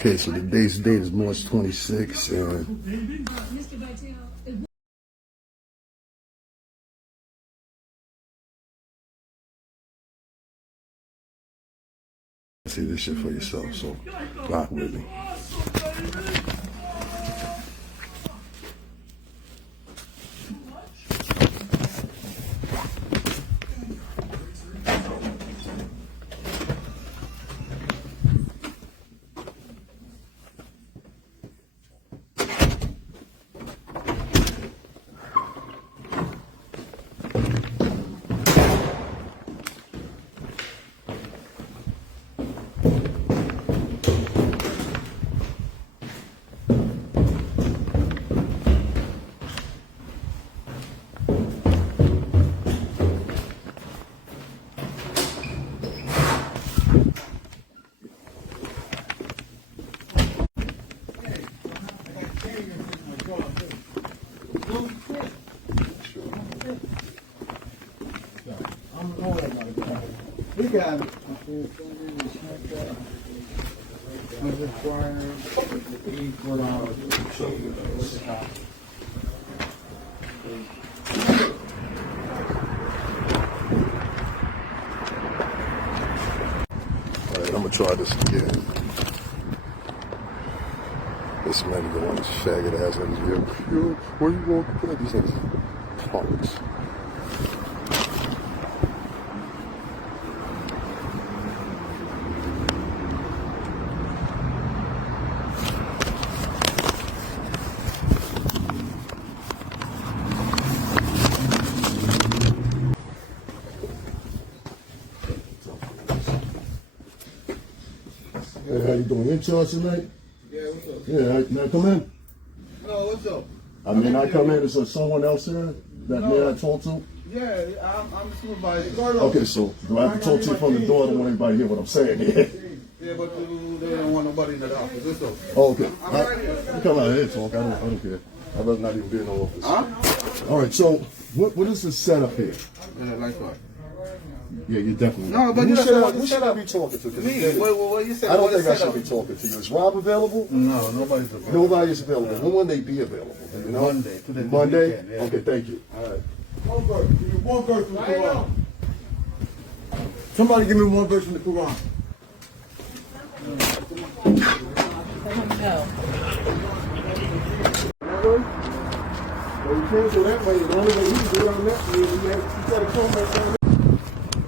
Okay, so today's date is March 26th, and see this shit for yourself, so rock with me. We got it. Alright, I'm gonna try this again. This man going this faggot ass niggas here. Yo, where you walking? These niggas punks. Hey, how you doing? In charge tonight? Yeah, what's up? Yeah, can I come in? No, what's up? I mean, I come in, is there someone else here that man I talk to? Yeah, I'm the supervisor. Okay, so do I have to talk to you from the door? I don't want anybody to hear what I'm saying here. Yeah, but they don't want nobody in the office. What's up? Oh, okay. I'm right here. You come out here and talk. I don't care. I'd rather not even be in the office. Huh? All right, so what is the setup here? Yeah, like what? Yeah, you definitely. No, but who you should said I be talking to? Me? What you said? I don't what think I is should be talking to you. Is Rob available? No, nobody's available. Nobody's available. When will they be available? Do you know? Monday. Monday? Weekend, yeah. Okay, thank you. All right. One verse. Give me one verse from the Quran. Somebody give me one verse from the Quran.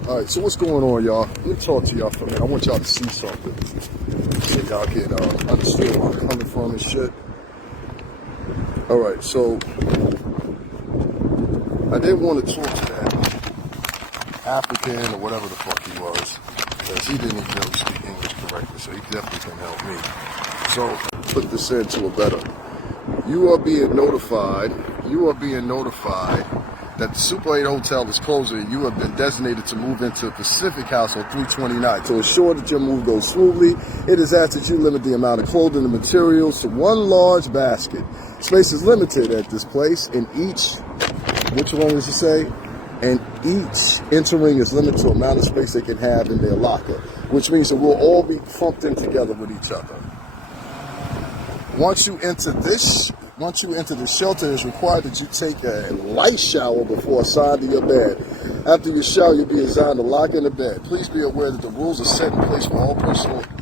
All right, so what's going on, y'all? Let me talk to y'all for a minute. I want y'all to see something so y'all can understand where I'm coming from and shit. All right, so I didn't want to talk to that African or whatever the fuck he was, because he didn't even really speak English correctly, so he definitely can help me. So put this into a better. You are being notified that the Super 8 Hotel is closing. You have been designated to move into Pacific House on 329. To ensure that your move goes smoothly, it is asked that you limit the amount of clothing and materials to one large basket. Space is limited at this place, and which one does it say? And each entering is limited to the amount of space they can have in their locker, which means that we'll all be clumped in together with each other. Once you enter the shelter, it's required that you take a light shower before assigned to your bed. After your shower, you'll be assigned to lock in the bed. Please be aware that the rules are set in place for all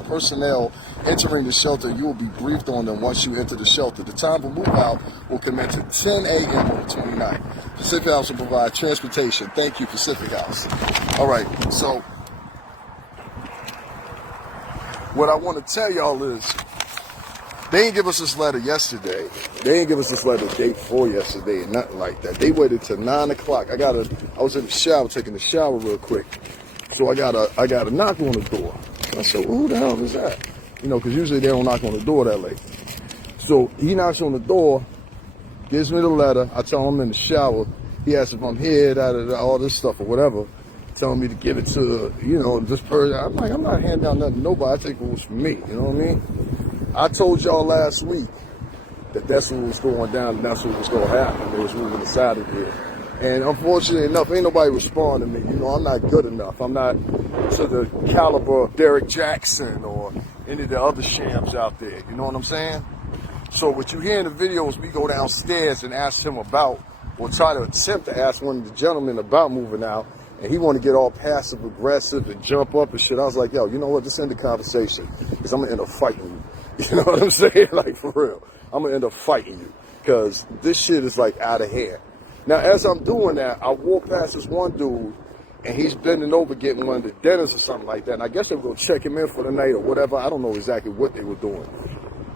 personnel entering the shelter. You will be briefed on them once you enter the shelter. The time for move out will commence at 10 a.m. on the 29th. Pacific House will provide transportation. Thank you, Pacific House. All right, so what I want to tell y'all is, they didn't give us this letter yesterday. They didn't give us this letter the day before yesterday and nothing like that. They waited till 9 o'clock. I was in the shower, taking a shower real quick. So I got a knock on the door. I said, well, who the hell is that? You know, because usually they don't knock on the door that late. So he knocks on the door, gives me the letter. I tell him I'm in the shower. He asks if I'm here, all this stuff or whatever. Telling me to give it to, this person. I'm like, I'm not handing down nothing to nobody. I take rules for me. You know what I mean? I told y'all last week that that's what was going down and that's what was going to happen. They was moving us out of here. And unfortunately enough, ain't nobody responding to me. You know, I'm not good enough. I'm not to the caliber of Derek Jackson or any of the other shams out there. You know what I'm saying? So what you hear in the video is me go downstairs and ask him about, or try to attempt to ask one of the gentlemen about moving out, and he want to get all passive aggressive and jump up and shit. I was like, yo, you know what? Just end the conversation, because I'm gonna end up fighting you. You know what I'm saying? Like, for real, I'm gonna end up fighting you, because this shit is like out of hand. Now, as I'm doing that, I walk past this one dude, and he's bending over getting one of the dinners or something like that. And I guess they were gonna check him in for the night or whatever. I don't know exactly what they were doing.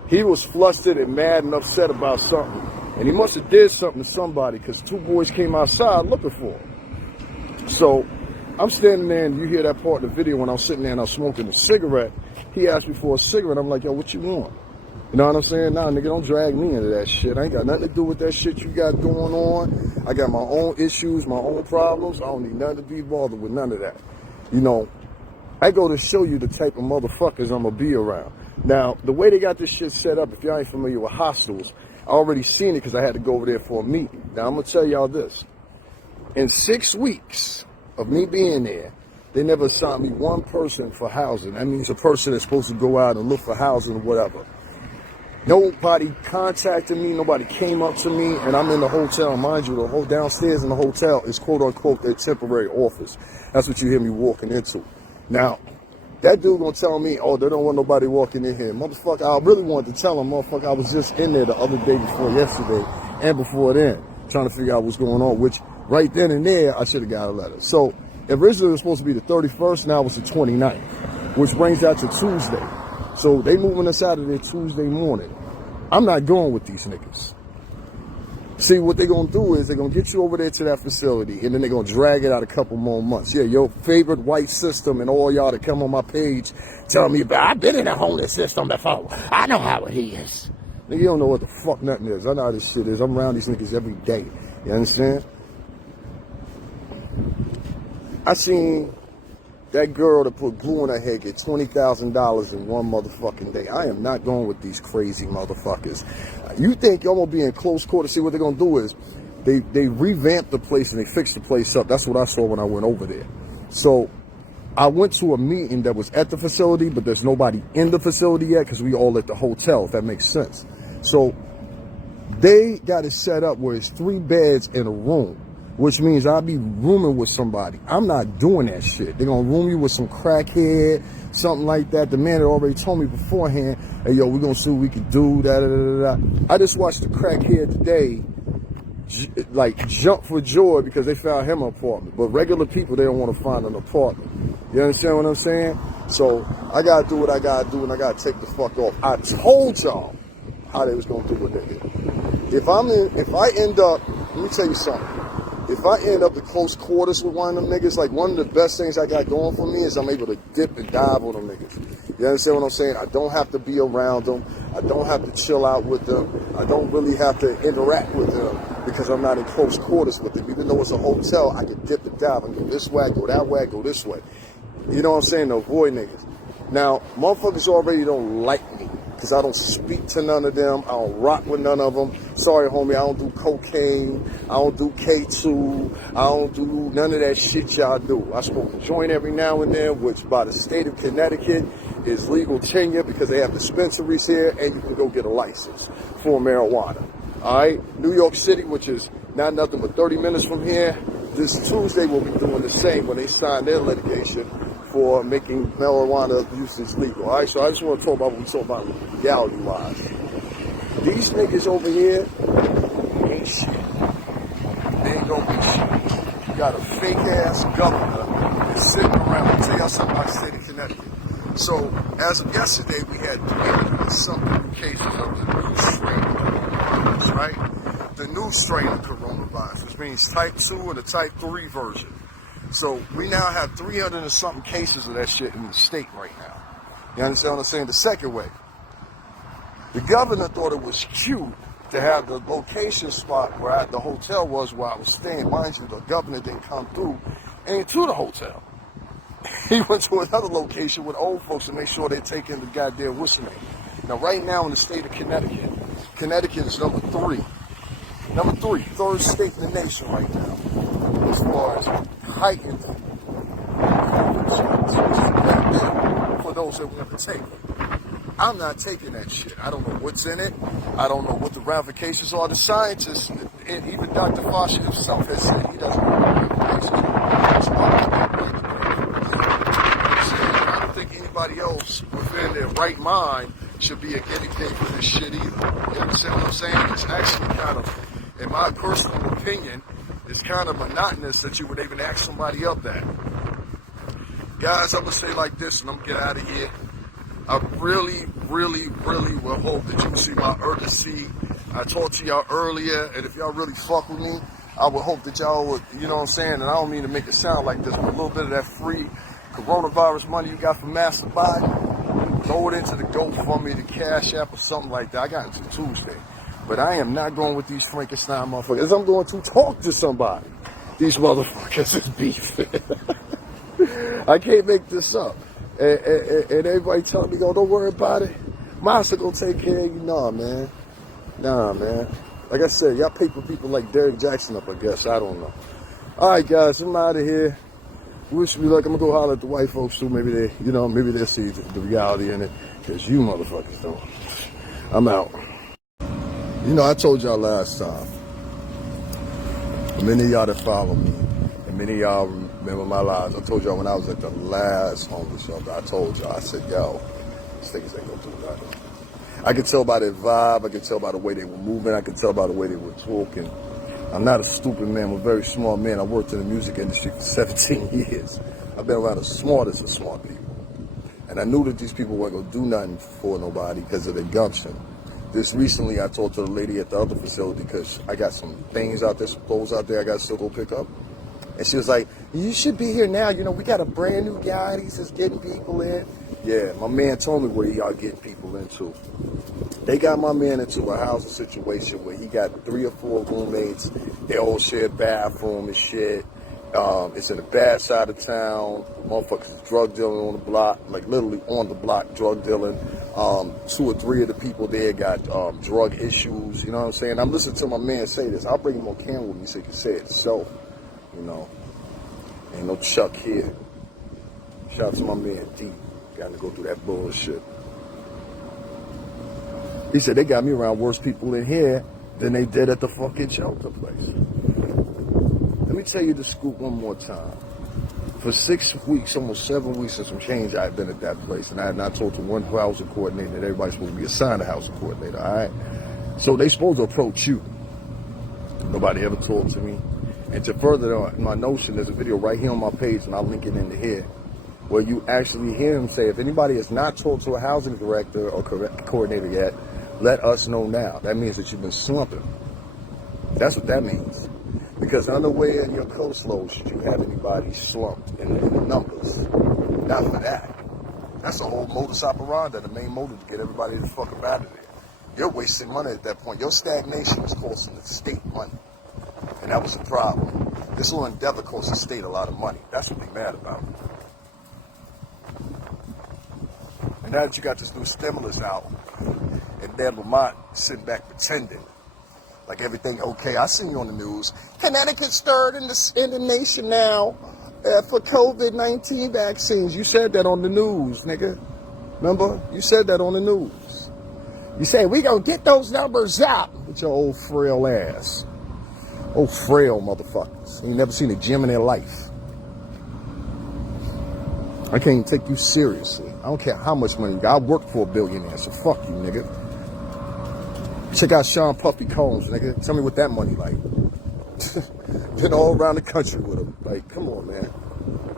He was flustered and mad and upset about something. And he must have did something to somebody, because 2 boys came outside looking for him. So I'm standing there, and you hear that part of the video when I'm sitting there and I'm smoking a cigarette. He asked me for a cigarette. I'm like, yo, what you want? You know what I'm saying? Nah, nigga, don't drag me into that shit. I ain't got nothing to do with that shit you got going on. I got my own issues, my own problems. I don't need nothing to be bothered with none of that. You know, I go to show you the type of motherfuckers I'm going to be around. Now, the way they got this shit set up, if y'all ain't familiar with hostels, I already seen it because I had to go over there for a meeting. Now, I'm going to tell y'all this. In 6 weeks of me being there, they never assigned me one person for housing. That means a person that's supposed to go out and look for housing or whatever. Nobody contacted me. Nobody came up to me. And I'm in the hotel. Mind you, the whole downstairs in the hotel is quote-unquote their temporary office. That's what you hear me walking into. Now, that dude gonna tell me, oh, they don't want nobody walking in here. Motherfucker, I really wanted to tell him, motherfucker, I was just in there the other day before yesterday and before then, trying to figure out what's going on, which right then and there, I should have got a letter. So originally it was supposed to be the 31st, now it's the 29th, which brings that to Tuesday. So they moving us out of there Tuesday morning. I'm not going with these niggas. See, what they're going to do is they're going to get you over there to that facility, and then they're going to drag it out a couple more months. Yeah, your favorite white system and all y'all that come on my page tell me about, I've been in a homeless system before. I know how it is. Nigga, you don't know what the fuck nothing is. I know how this shit is. I'm around these niggas every day. You understand? I seen that girl that put glue in her head get $20,000 in one motherfucking day. I am not going with these crazy motherfuckers. You think y'all gonna be in close quarters? See, what they're gonna do is they revamped the place and they fixed the place up. That's what I saw when I went over there. So I went to a meeting that was at the facility, but there's nobody in the facility yet because we all at the hotel, if that makes sense. So they got it set up where it's 3 beds in a room, which means I'll be rooming with somebody. I'm not doing that shit. They're going to room you with some crackhead, something like that. The man had already told me beforehand, hey, yo, we're going to see what we can do, da-da-da-da-da. I just watched the crackhead today, like, jump for joy because they found him an apartment. But regular people, they don't want to find an apartment. You understand what I'm saying? So I got to do what I got to do, and I got to take the fuck off. I told y'all how they was going to do what they did. If I end up, let me tell you something. If I end up in close quarters with one of them niggas, like one of the best things I got going for me is I'm able to dip and dive on them niggas. You understand what I'm saying? I don't have to be around them. I don't have to chill out with them. I don't really have to interact with them because I'm not in close quarters with them. Even though it's a hotel, I can dip and dive and go this way, go that way, go this way. You know what I'm saying? To avoid niggas. Now, motherfuckers already don't like me because I don't speak to none of them. I don't rock with none of them. Sorry, homie, I don't do cocaine. I don't do K2. I don't do none of that shit y'all do. I smoke a joint every now and then, which by the state of Connecticut is legal tenure because they have dispensaries here and you can go get a license for marijuana. All right? New York City, which is not nothing but 30 minutes from here, this Tuesday we'll be doing the same when they sign their litigation for making marijuana usage legal. All right, so I just want to talk about what we talk about reality-wise. These niggas over here ain't shit. They ain't gonna be shit. You got a fake-ass governor that's sitting around. I'll tell y'all something about the state of Connecticut. So, as of yesterday, we had 300-something new cases of the new strain of coronavirus, right? The new strain of coronavirus, which means type 2 and the type 3 version. So we now have 300 and something cases of that shit in the state right now. You understand what I'm saying? The second way, the governor thought it was cute to have the location spot where the hotel was where I was staying. Mind you, the governor didn't come through into the hotel. He went to another location with old folks to make sure they're taking the goddamn whistle name. Now, right now in the state of Connecticut, Connecticut is number 3. Number 3, third state in the nation right now. as far as heightened for those that want to take it. I'm not taking that shit. I don't know what's in it. I don't know what the ramifications are. The scientists, and even Dr. Fauci himself has said he doesn't know what the ramifications are. So I don't think anybody else within their right mind should be a guinea pig for this shit either. You understand what I'm saying? It's actually kind of, in my personal opinion, it's kind of monotonous that you would even ask somebody up that. Guys, I'm going to say like this, and I'm going to get out of here. I really, really, really will hope that you can see my urgency. I talked to y'all earlier, and if y'all really fuck with me, I would hope that y'all would, you know what I'm saying? And I don't mean to make it sound like this, but a little bit of that free coronavirus money you got from Master Biden, throw it into the GoFundMe, the Cash App, or something like that. I got until Tuesday. But I am not going with these Frankenstein motherfuckers. I'm going to talk to somebody. These motherfuckers is beefing. I can't make this up. And everybody telling me, don't worry about it. Master gonna take care of you. Nah, man. Like I said, y'all pay for people like Derek Jackson up, I guess. I don't know. All right, guys, I'm out of here. Wish me luck. I'm gonna go holler at the white folks too. Maybe they'll see the reality in it. Because you motherfuckers don't. I'm out. You know, I told y'all last time. Many of y'all that follow me, and many of y'all remember my lives. I told y'all when I was at the last homeless shelter, I told y'all, I said, yo, these niggas ain't gonna do nothing. I could tell by their vibe, I could tell by the way they were moving, I could tell by the way they were talking. I'm not a stupid man, I'm a very smart man. I worked in the music industry for 17 years. I've been around the smartest of smart people. And I knew that these people weren't gonna do nothing for nobody because of their gumption. This recently, I talked to the lady at the other facility because I got some things out there, some clothes out there I got to still go pick up. And she was like, you should be here now. You know, we got a brand new guy. He's just getting people in. Yeah, my man told me where y'all getting people into. They got my man into a housing situation where he got 3 or 4 roommates. They all share a bathroom and shit. It's in the bad side of town. Motherfuckers is drug dealing on the block, like literally on the block, drug dealing. 2 or 3 of the people there got drug issues. You know what I'm saying? I'm listening to my man say this. I'll bring him on camera with me so he can say it himself. You know, ain't no Chuck here. Shout out to my man D. Got to go through that bullshit. He said they got me around worse people in here than they did at the fucking shelter place. Let me tell you the scoop one more time. For 6 weeks, almost 7 weeks and some change, I've been at that place, and I had not talked to one housing coordinator that everybody's supposed to be assigned a housing coordinator, all right? So they supposed to approach you. Nobody ever talked to me. And to further my notion, there's a video right here on my page, and I'll link it into here, where you actually hear him say, if anybody has not talked to a housing director or coordinator yet, let us know now. That means that you've been slumping. That's what that means. Because unaware in your coastload should you have anybody slumped in the numbers. Not for that. That's the whole modus operandi, the main motive to get everybody the fuck up out of there. You're wasting money at that point. Your stagnation was costing the state money. And that was the problem. This whole endeavor cost the state a lot of money. That's what they're mad about. And now that you got this new stimulus out, and Dan Lamont sitting back pretending like everything okay. I seen you on the news. Connecticut stirred in the nation now for COVID-19 vaccines. You said that on the news, nigga. Remember? You said that on the news. You said, we gonna get those numbers up with your old frail ass. Old frail motherfuckers. You never seen a gym in their life. I can't even take you seriously. I don't care how much money you got. I worked for a billionaire, so fuck you, nigga. Check out Sean Puffy Combs, nigga. Tell me what that money like. Been all around the country with him. Like, come on, man.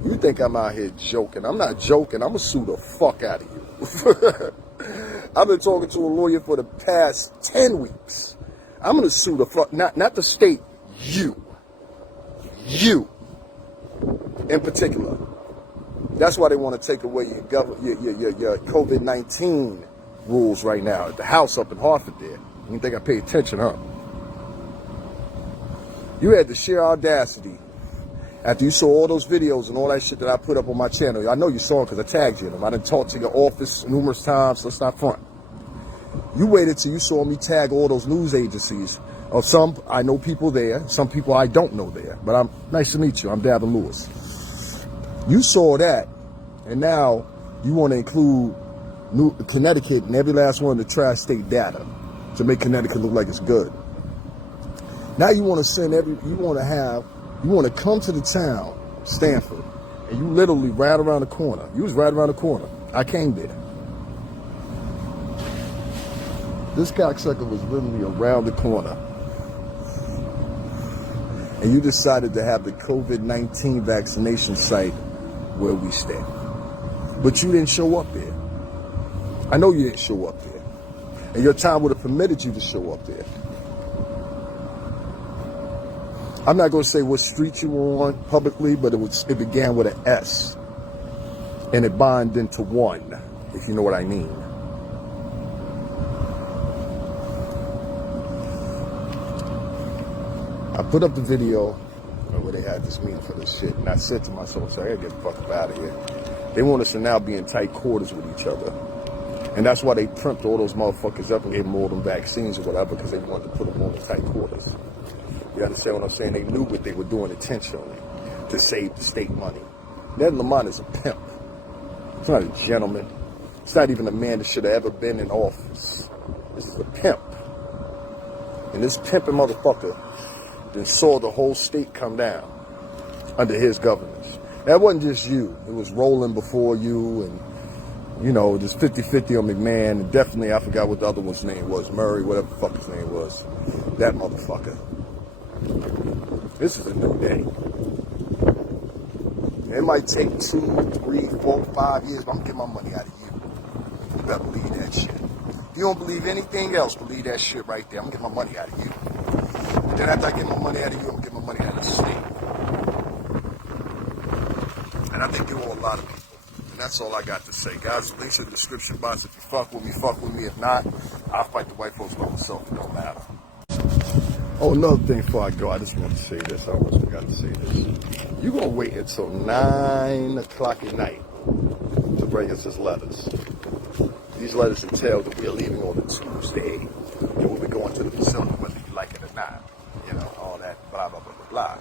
You think I'm out here joking. I'm not joking. I'm going to sue the fuck out of you. I've been talking to a lawyer for the past 10 weeks. I'm going to sue the fuck, not the state, you. You. In particular. That's why they want to take away your COVID-19 rules right now at the house up in Hartford there. You think I pay attention, huh? You had the sheer audacity after you saw all those videos and all that shit that I put up on my channel. I know you saw it because I tagged you in them. I done talked to your office numerous times, so let's not front. You waited till you saw me tag all those news agencies I know people there. Some people I don't know there. But nice to meet you. I'm Davin Lewis. You saw that, and now you want to include Connecticut and every last one of the tri-state data to make Connecticut look like it's good. Now you want to come to the town, Stanford, and you literally right around the corner. You was right around the corner. I came there. This cocksucker was literally around the corner. And you decided to have the COVID-19 vaccination site where we stay. But you didn't show up there. I know you didn't show up there. And your time would have permitted you to show up there. I'm not going to say what street you were on publicly, but it began with an S. And it bonded into one, if you know what I mean. I put up the video where they had this meeting for this shit, and I said to myself, I gotta get the fuck up out of here. They want us to now be in tight quarters with each other. And that's why they primped all those motherfuckers up and gave them all them vaccines or whatever, because they wanted to put them all in tight quarters. You understand what I'm saying? They knew what they were doing intentionally to save the state money. Ned Lamont is a pimp. He's not a gentleman. It's not even a man that should have ever been in office. This is a pimp. And this pimping motherfucker then saw the whole state come down under his governance. That wasn't just you. It was Roland before you, and, you know, there's 50-50 on McMahon, and definitely, I forgot what the other one's name was, Murray, whatever the fuck his name was. That motherfucker. This is a new day. It might take 2, 3, 4, 5 years, but I'm gonna get my money out of you. You better believe that shit. If you don't believe anything else, believe that shit right there. I'm gonna get my money out of you. Then after I get my money out of you, I'm gonna get my money out of the state. And I think you owe a lot of people. And that's all I got to say. Guys, links in the description box. If you fuck with me, fuck with me. If not, I'll fight the white folks by myself. It don't matter. Oh, another thing before I go, I just want to say this. I almost forgot to say this. You're gonna wait until 9 o'clock at night to bring us his letters. These letters entail that we are leaving on a Tuesday. And we'll be going to the facility whether you like it or not. You know, all that blah, blah, blah, blah, blah.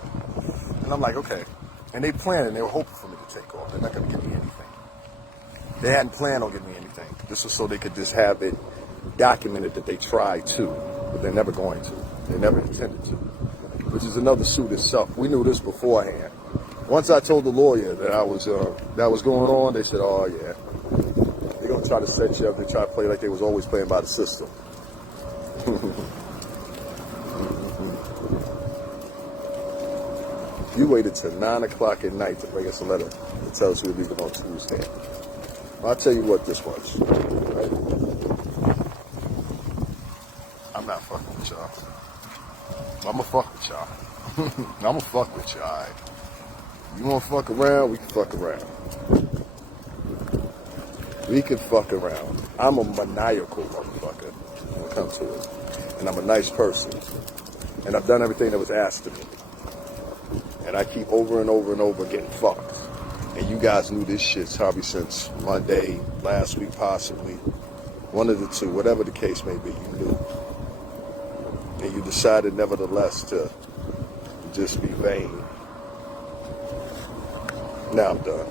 And I'm like, okay. And they were hoping for me to take off. They're not going to give me anything. They hadn't planned on giving me anything. This was so they could just have it documented that they tried to, but they're never going to. They never intended to, which is another suit itself. We knew this beforehand. Once I told the lawyer that that was going on, they said, oh, yeah. They're going to try to set you up. They try to play like they was always playing by the system. You waited till 9 o'clock at night to bring us a letter to tell us we were leaving on Tuesday. Well, I'll tell you what this was. Right? I'm not fucking with y'all. I'm going to fuck with y'all. I'm going to fuck with y'all. All right? You want to fuck around? We can fuck around. We can fuck around. I'm a maniacal motherfucker when it comes to it. And I'm a nice person. And I've done everything that was asked of me. And I keep over and over and over getting fucked. And you guys knew this shit probably since Monday, last week possibly. One of the two, whatever the case may be, you knew. And you decided nevertheless to just be vain. Now I'm done.